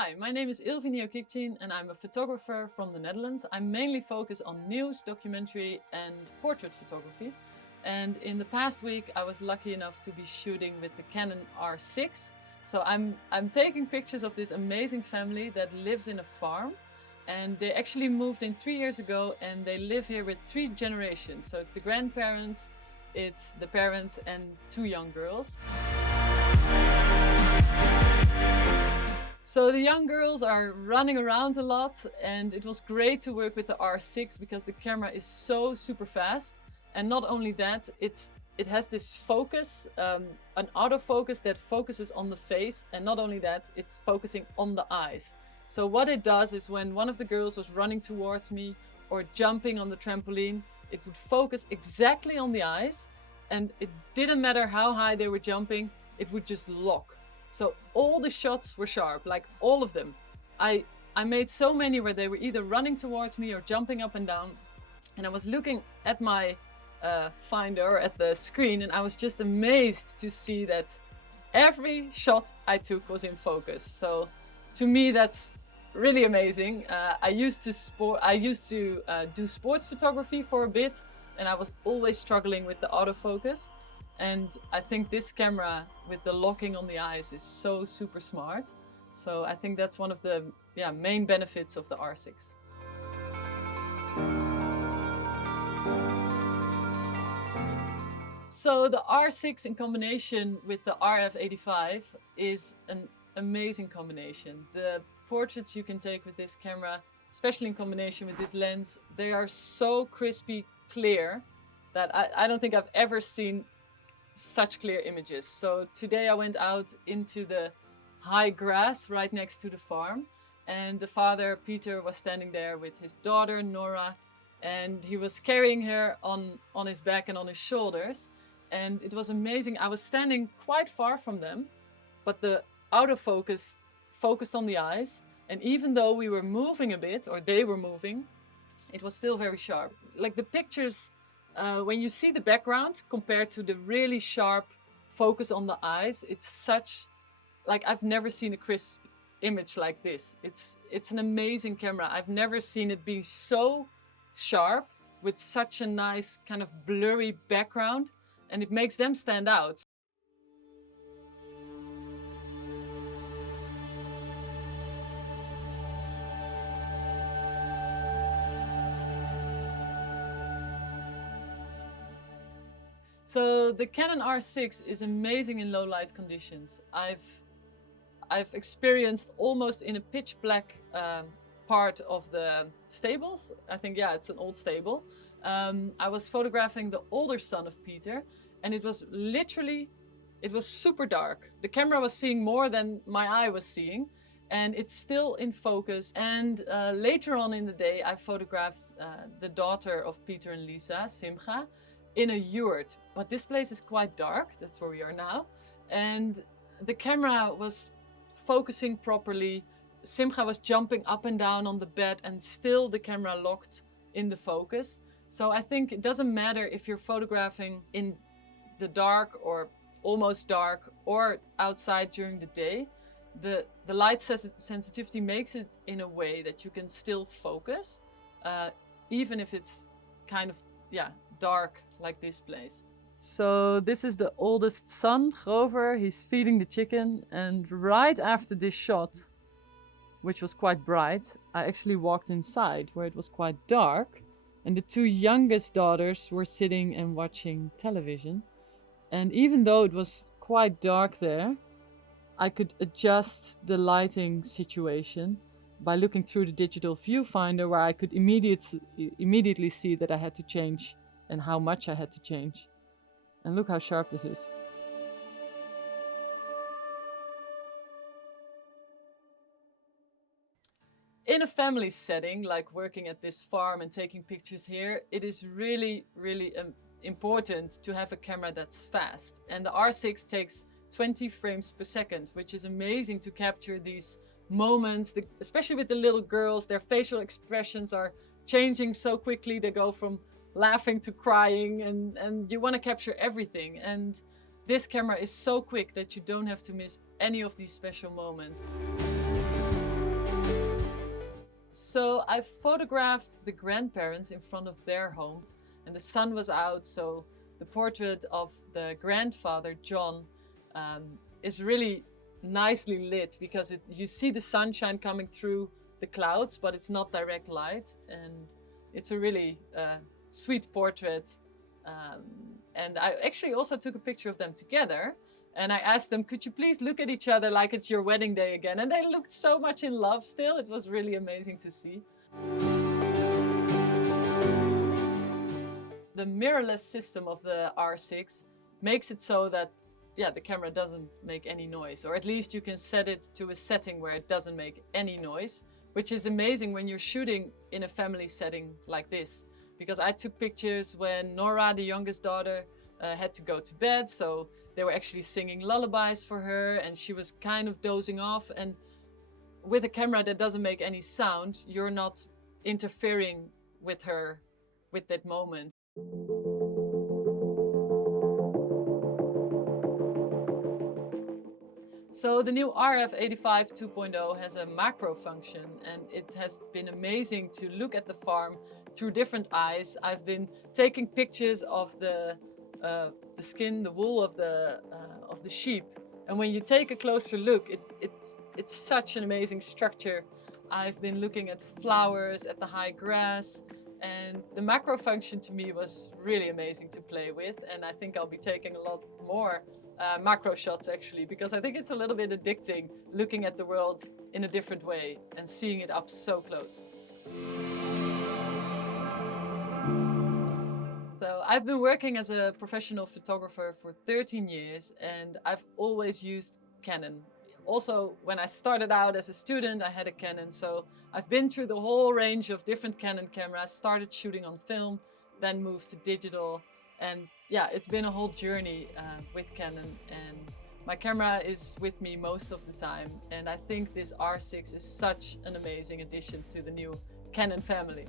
Hi, my name is Ilvy Njiokiktjien and I'm a photographer from the Netherlands. I mainly focus on news, documentary and portrait photography. And in the past week I was lucky enough to be shooting with the Canon R6. So I'm taking pictures of this amazing family that lives in a farm. And they actually moved in 3 years ago and they live here with 3 generations. So it's the grandparents, it's the parents and 2 young girls. So the young girls are running around a lot and it was great to work with the R6 because the camera is so super fast. And not only that, it has this focus, an autofocus that focuses on the face, and not only that, it's focusing on the eyes. So what it does is when one of the girls was running towards me or jumping on the trampoline, it would focus exactly on the eyes, and it didn't matter how high they were jumping, it would just lock. So all the shots were sharp, like all of them. I made so many where they were either running towards me or jumping up and down, and I was looking at my finder at the screen and I was just amazed to see that every shot I took was in focus. So to me that's really amazing. I used to do sports photography for a bit and I was always struggling with the autofocus, and I think this camera with the locking on the eyes is so super smart. So I think that's one of the main benefits of the R6. So the R6 in combination with the RF85 is an amazing combination. The portraits you can take with this camera, especially in combination with this lens, they are so crispy clear that I don't think I've ever seen such clear images. So today I went out into the high grass right next to the farm, and the father Peter was standing there with his daughter Nora, and he was carrying her on his back and on his shoulders, and it was amazing. I was standing quite far from them, but the autofocus focused on the eyes, and even though we were moving a bit, or they were moving, it was still very sharp. Like the pictures, when you see the background compared to the really sharp focus on the eyes, it's such, like I've never seen a crisp image like this. It's an amazing camera. I've never seen it be so sharp with such a nice kind of blurry background, and it makes them stand out. So the Canon R6 is amazing in low light conditions. I've experienced almost in a pitch black part of the stables. I think, yeah, it's an old stable. I was photographing the older son of Peter, and it was super dark. The camera was seeing more than my eye was seeing, and it's still in focus. And later on in the day, I photographed the daughter of Peter and Lisa, Simcha, in a yurt, but this place is quite dark. That's where we are now, and the camera was focusing properly. Simcha was jumping up and down on the bed, and still the camera locked in the focus. So I think it doesn't matter if you're photographing in the dark or almost dark or outside during the day. The light sensitivity makes it in a way that you can still focus, even if it's kind of dark like this place. So this is the oldest son, Grover. He's feeding the chicken, and right after this shot, which was quite bright, I actually walked inside where it was quite dark, and the 2 youngest daughters were sitting and watching television. And even though it was quite dark there, I could adjust the lighting situation by looking through the digital viewfinder, where I could immediately see that I had to change and how much I had to change. And look how sharp this is. In a family setting, like working at this farm and taking pictures here, it is really, really important to have a camera that's fast. And the R6 takes 20 frames per second, which is amazing to capture these moments, especially with the little girls. Their facial expressions are changing so quickly. They go from laughing to crying, and you want to capture everything. And this camera is so quick that you don't have to miss any of these special moments. So I photographed the grandparents in front of their home, and the sun was out, so the portrait of the grandfather, John, is really nicely lit because you see the sunshine coming through the clouds, but it's not direct light, and it's a really sweet portrait. And I actually also took a picture of them together, and I asked them, could you please look at each other like it's your wedding day again? And they looked so much in love still. It was really amazing to see. The mirrorless system of the R6 makes it so that the camera doesn't make any noise, or at least you can set it to a setting where it doesn't make any noise, which is amazing when you're shooting in a family setting like this. Because I took pictures when Nora, the youngest daughter, had to go to bed, so they were actually singing lullabies for her and she was kind of dozing off, and with a camera that doesn't make any sound, you're not interfering with her with that moment. So the new RF85 2.0 has a macro function, and it has been amazing to look at the farm through different eyes. I've been taking pictures of the skin, the wool of the sheep, and when you take a closer look, it's such an amazing structure. I've been looking at flowers, at the high grass, and the macro function to me was really amazing to play with, and I think I'll be taking a lot more macro shots actually, because I think it's a little bit addicting looking at the world in a different way and seeing it up so close. So I've been working as a professional photographer for 13 years, and I've always used Canon. Also, when I started out as a student, I had a Canon, so I've been through the whole range of different Canon cameras, started shooting on film, then moved to digital. And yeah, it's been a whole journey with Canon, and my camera is with me most of the time. And I think this R6 is such an amazing addition to the new Canon family.